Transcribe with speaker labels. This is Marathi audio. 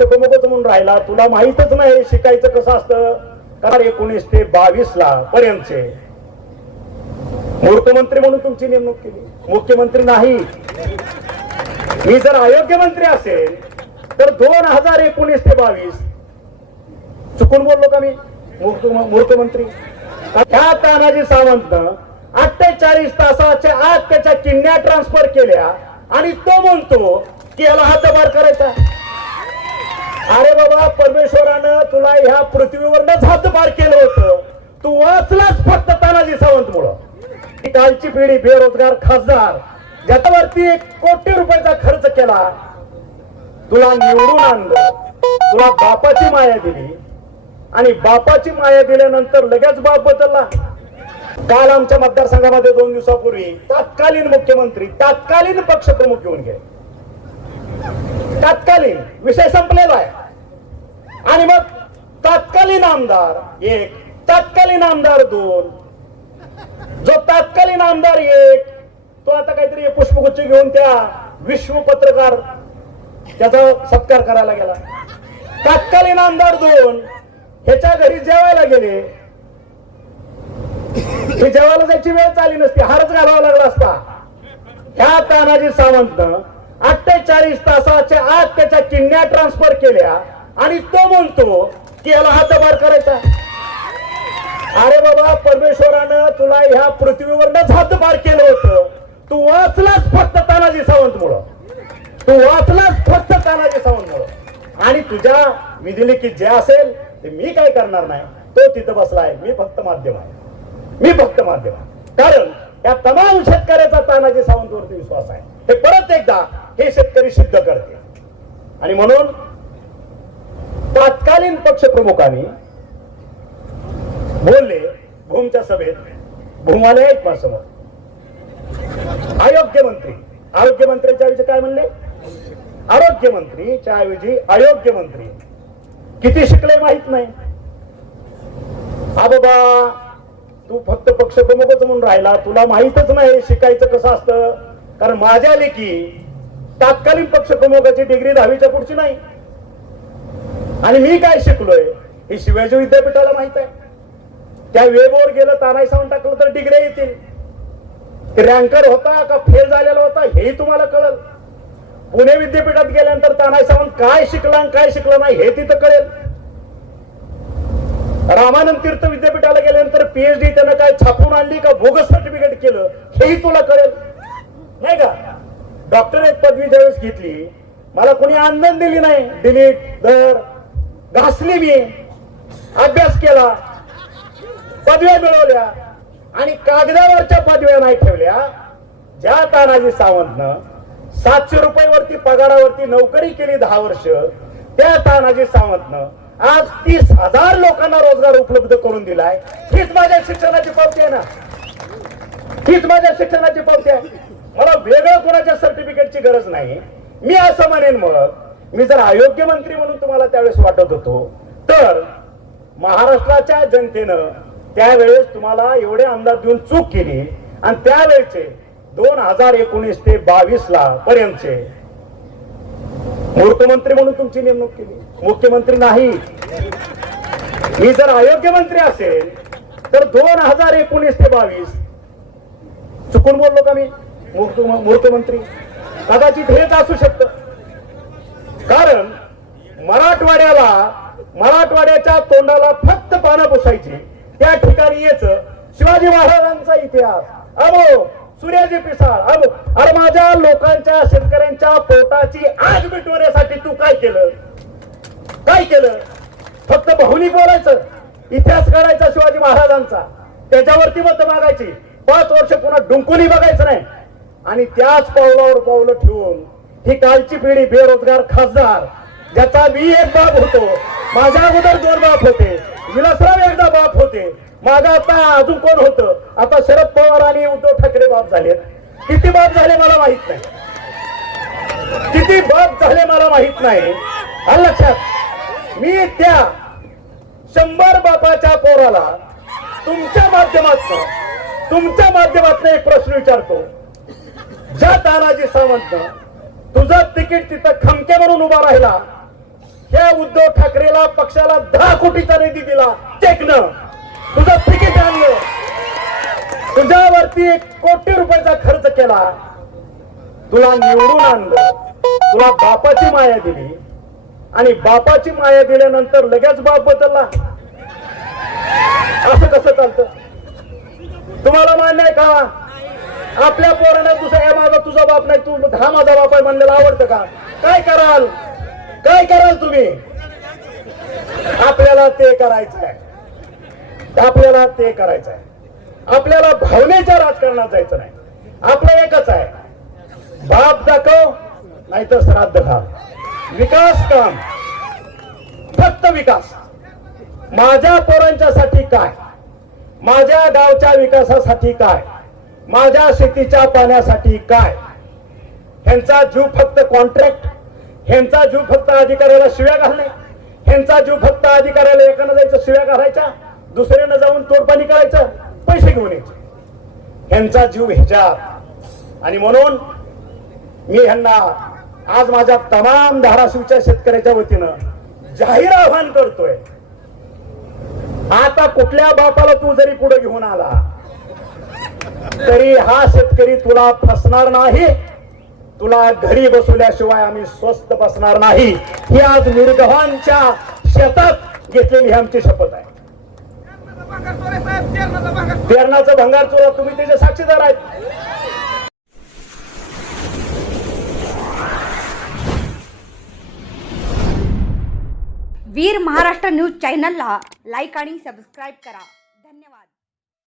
Speaker 1: पक्षप्रमुखच म्हणून राहिला. तुला माहितच नाही शिकायचं कसं असतं? कारण एकोणीस ते बावीस ला पर्यंतचे. मूर्तमंत्री म्हणून तुमची नेमणूक केली. मुख्यमंत्री नाही. मी जर आरोग्य मंत्री असेल तर दोन हजार एकोणीस ते बावीस. चुकून बोललो का मी? मूर्त मूर्तमंत्री. ह्या तानाजी सावंत अठ्ठेचाळीस तासाच्या आत त्याच्या किन्या ट्रान्सफर केल्या आणि तो म्हणतो की याला हातभार करायचा अरे बाबा परमेश्वरानं तुला ह्या पृथ्वीवरनच हातभार केलं होतं. तू वाचलाच फक्त तानाजी सावंत मुळे कालची पिढी बेरोजगार खासदार ज्याच्यावरती एक कोटी रुपयाचा खर्च केला. तुला निवडून आणलं. तुला बापाची माया दिली. आणि बापाची माया दिल्यानंतर लगेच बाप बदलला. काल आमच्या मतदारसंघामध्ये दोन दिवसापूर्वी तत्कालीन मुख्यमंत्री तत्कालीन पक्षप्रमुख घेऊन गेले. तत्कालीन विषय संपलेला आहे. आणि मग तत्कालीन आमदार एक. तत्कालीन आमदार दोन. जो तत्कालीन आमदार एक तो आता काहीतरी पुष्पगुच्छ घेऊन त्या विश्व पत्रकार त्याचा सत्कार करायला गेला. तत्कालीन आमदार दोन ह्याच्या घरी जेवायला गेले. हे जेवायला जायची वेळ चाली नसती हारच घालावा लागला असता. ह्या तानाजी सावंतनं अठ्ठेचाळीस तासाच्या आत त्याच्या किडन्या ट्रान्सफर केल्या. आणि तो म्हणतो की याला हातभार करायचा. अरे बाबा परमेश्वरानं तुला ह्या पृथ्वीवरनच हातभार केलं होतं. तू वाचलाच फक्त तानाजी सावंत मुळ तू वाचलाच फक्त तानाजी सावंत मुळ आणि तुझ्या विधिली की जे असेल ते मी काय करणार नाही. तो तिथं बसलाय मी फक्त माध्यम आहे. मी फक्त माध्यम आहे. कारण या तमाम शेतकऱ्याचा तानाजी सावंतवरती विश्वास आहे. हे परत एकदा हे शेतकरी सिद्ध करते आणि म्हणून तत्कालीन पक्षप्रमुखांनी बोलले भूमच्या सभेत भूमाने एक माझ्यासमोर आरोग्य मंत्री. आरोग्य मंत्र्यांच्या ऐवजी काय म्हणले? आरोग्य मंत्रीच्या ऐवजी आरोग्य मंत्री. किती शिकले माहीत नाही. हा बाबा तू फक्त पक्षप्रमुखच म्हणून राहिला. तुला माहितच नाही शिकायचं कसं असतं. कारण माझ्या लेखी तात्कालीन पक्षप्रमुखाची डिग्री दहावीच्या पुढची नाही. आणि मी काय शिकलोय? हे शिवाजी विद्यापीठाला माहीत आहे. त्या वेबवर गेलं तानाई सावून टाकलं तर डिग्र्या येतील. रँकर होता का फेल झालेला होता हेही तुम्हाला कळल. पुणे विद्यापीठात गेल्यानंतर तानाई सावंत काय शिकला आणि काय शिकलं नाही हे तिथं कळेल. रामानंद तीर्थ विद्यापीठाला गेल्यानंतर पीएचडी त्यानं काय छापून आणली का बोगस सर्टिफिकेट केलं हेही तुला कळेल. नाही का? डॉक्टरेट पदवी ज्यावेळेस घेतली मला कोणी आनंद दिली नाही. डिलीट दर घासली मी अभ्यास केला पदव्या मिळवल्या आणि कागदावरच्या पदव्या नाही ठेवल्या. ज्या तानाजी सावंतनं सातशे रुपयावरती पगारावरती नोकरी केली दहा वर्ष त्या तानाजी सावंतनं आज तीस हजार लोकांना रोजगार उपलब्ध करून दिलाय. हीच माझ्या शिक्षणाची पावती आहे ना? हीच माझ्या शिक्षणाची पावती आहे. मला वेगळं कोणाच्या सर्टिफिकेटची गरज नाही. मी असं म्हणेन मग मी जर अयोग्य मंत्री म्हणून तुम्हाला त्यावेळेस वाटत होतो तर महाराष्ट्राच्या जनतेनं त्यावेळेस तुम्हाला एवढे अंदाज देऊन चूक केली. आणि त्यावेळेचे दोन हजार एकोणीस ते बावीस ला पर्यंतचे मूर्तमंत्री म्हणून तुमची नेमणूक केली. मुख्यमंत्री नाही. मी जर आरोग्य मंत्री असेल तर दोन हजार एकोणीस ते बावीस चुकून बोललो का मी? मूर्तमंत्री कदाचित हेच असू शकतं. कारण मराठवाड्याला मराठवाड्याच्या तोंडाला फक्त पानं पुसायची. त्या ठिकाणी येच शिवाजी महाराजांचा इतिहास. अमो सूर्याजी पिसाळ अमो अरे माझ्या लोकांच्या शेतकऱ्यांच्या पोटाची आज मिटवण्यासाठी तू काय केलं? काय केलं? फक्त बहुनी बोलायचं. इतिहास करायचा शिवाजी महाराजांचा. त्याच्यावरती मत मागायची. पाच वर्ष पुन्हा डुंकुनी बघायचं नाही. आणि त्याच पावलावर पावलं ठेवून ही कालची पिढी बेरोजगार खासदार ज्याचा मी एक बाप होतो. माझ्या अगोदर दोन बाप होते. विलासराव एकदा बाप होते. माझा आता अजून कोण होतं? आता शरद पवार आणि उद्धव ठाकरे बाप झालेत. किती बाप झाले मला माहीत नाही. किती बाप झाले मला माहीत नाही. आलं लक्षात. मी त्या शंभर बापाच्या पोराला तुमच्या माध्यमातून तुमच्या माध्यमातून एक प्रश्न विचारतो. ज्या तानाजी सावंत तुझं तिकीट तिथं खमक्यावरून उभा राहिला. ह्या उद्धव ठाकरेला पक्षाला दहा कोटीचा निधी दिला. टेकन तुझं तिकीट आणलं तुझ्यावरती एक कोटी रुपयाचा खर्च केला. तुला निवडून आणलं. तुला बापाची माया दिली. आणि बापाची माया दिल्यानंतर लगेच बाप बदलला. असं कसं चालतं? तुम्हाला मान्य आहे का? आपल्या पोरांना दुसरा माझा तुझा बाप नाही तू हा माझा बाप आहे म्हणलेला आवडतं का? काय कराल? काय कराल तुम्ही? आपल्याला ते करायचं आहे आपल्याला ते करायचं आहे. आपल्याला भावनेच्या राजकारणात जायचं नाही. आपलं एकच आहे. बाप दाखव नाहीतर श्राद्ध खा विकास काम. फक्त विकास. माझ्या पोरांच्यासाठी काय? माझ्या गावच्या विकासासाठी काय? माझ्या शेतीच्या पाण्यासाठी काय? ह्यांचा जीव फक्त कॉन्ट्रॅक्ट ह्यांचा जीव फक्त अधिकाऱ्याला शिव्या घालणे ह्यांचा जीव फक्त अधिकाऱ्याला एकानं जायचं शिव्या घालायच्या दुसऱ्यानं जाऊन तोडपाणी करायचं पैसे घेऊन यायचे. ह्यांचा जीव ह्याच्यात आणि म्हणून मी ह्यांना आज माझ्या तमाम धाराशिवच्या शेतकऱ्याच्या वतीनं जाहीर आव्हान करतोय. आता कुठल्या बापाला तू जरी पुढे घेऊन आला तरी हा शेतकरी तुला फसणार नाही. तुला घरी बसवल्याशिवाय आम्ही स्वस्त बसणार नाही. ही आज निर्गव्हांच्या शेतात घेतलेली आमची शपथ आहे. पेरणाचं भंगार चोरा तुम्ही त्याचे साक्षीदार आहेत.
Speaker 2: वीर महाराष्ट्र न्यूज चॅनलला लाईक आणि सबस्क्राईब करा.